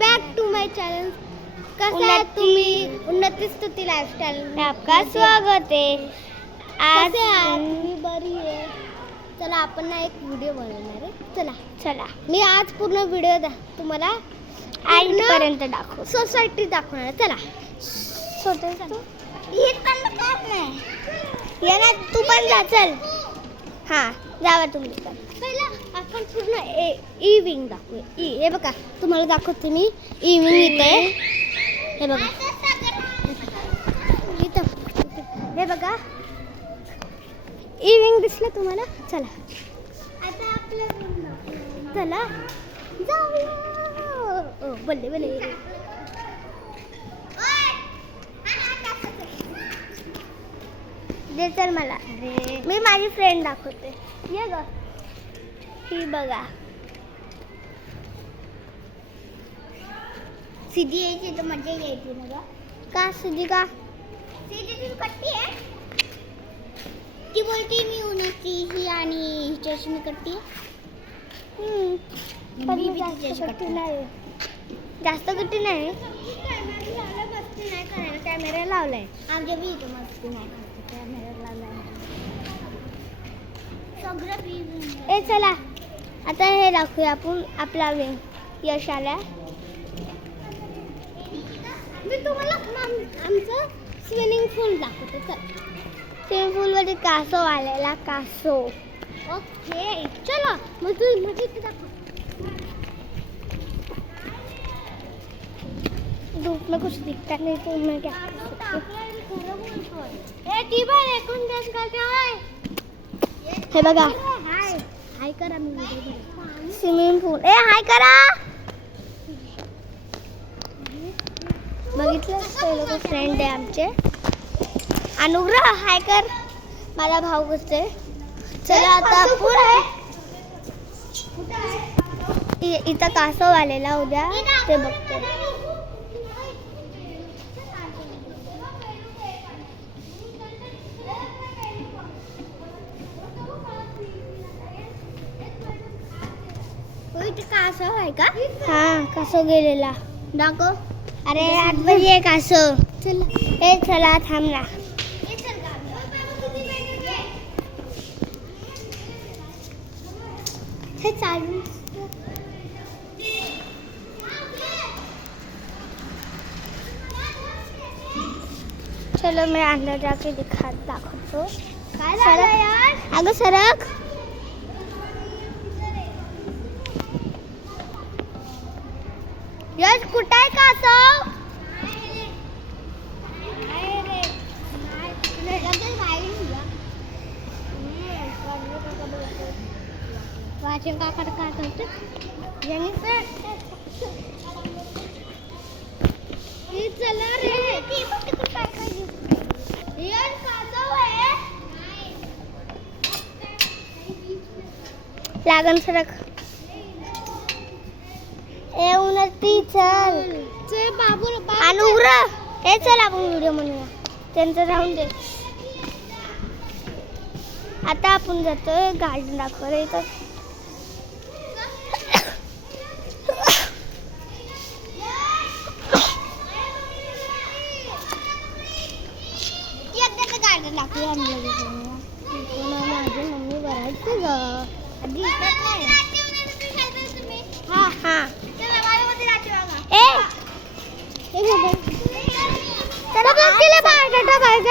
Back to my channel. कैसे हैं तुम्ही? उन्नति स्तुति लाइफस्टाइल में आपका स्वागत है। आज मी बरी आहे। चला आपण ना एक व्हिडिओ बनवणार आहे। चला मी आज पूर्ण व्हिडिओ तुम्हाला एंड पर्यंत दाखव, सोसायटी दाखवणार आहे। चला हे पण काम नाही ये ना, तू पण जा। चल हां जावा तुम्ही पण। पहिला आपण पूर्ण ई विंग दाखवू। हे बघा, तुम्हाला दाखवते मी ई विंग इथे। हे बघा इथं, हे बघा ई विंग दिसलं तुम्हाला? चला आता आपलं चला जाऊया। बल्ले बल्ले दे चल मला। मी माझी फ्रेंड दाखवते। ये ग, ही बघा सीधी यायची तर मजा यायची ना ग। का सीधी? का सीधी ती कट्टी आहे? ती बोलते मी उन्हाची ही आणि हिच्याशी मी कट्टी आहे। पण मी जास्त कट्टी नाही, जास्त कट्टी नाही। मस्ती नाही करायला, कॅमेरा लावलाय आमच्या बी इथं। मस्ती नाही करायचं, कॅमेरा लावलाय सगळं। ए चला आता हे दाखवूया आपण आपला विंग। यश आला। मी तुम्हाला आमचं स्विमिंग पूल दाखवते। चल स्विमिंग पूल मध्ये कासव आलेला, कासव। ओके चलो मग तू म्हणजे इथे दाखव। धूप में कुछ दिखता नहीं तो मैं क्या कर सकती हूँ। ए टीबा कौन डांस करते है? हे बघा हाय हाय करा। मी स्विमिंग पूल ए हाय करा। बघितलं ते लोक फ्रेंड आहे आमचे। अनुग्रह हाय कर, माझा भाऊ कसते। चला आता आपण इथं कासव आलेला उद्या ते बघतो। कासव आहे का? हा कासव गेलेला दाखव। अरे आठ बजे कासव। चल ए चला थांब ना। हे चालू चलो मैं अंदर जाके दाखवतो। काय झालं यार? अगं सरक। यश कुठे आहे कासव? वाचन का करते चला रे। लागन सरक। ए उन्नती चल। बाबू अनुग्रह ए चल आपण व्हिडिओ बनवूया। त्यांचं राहून दे। आता आपण जातोय गार्डन दाखवायला। इथं गार्डन दाखवूया। माझी मम्मी भरायची ग आधी नाही। हाँ हाँ ए चला बघ केले बाहेर टाका बाहेर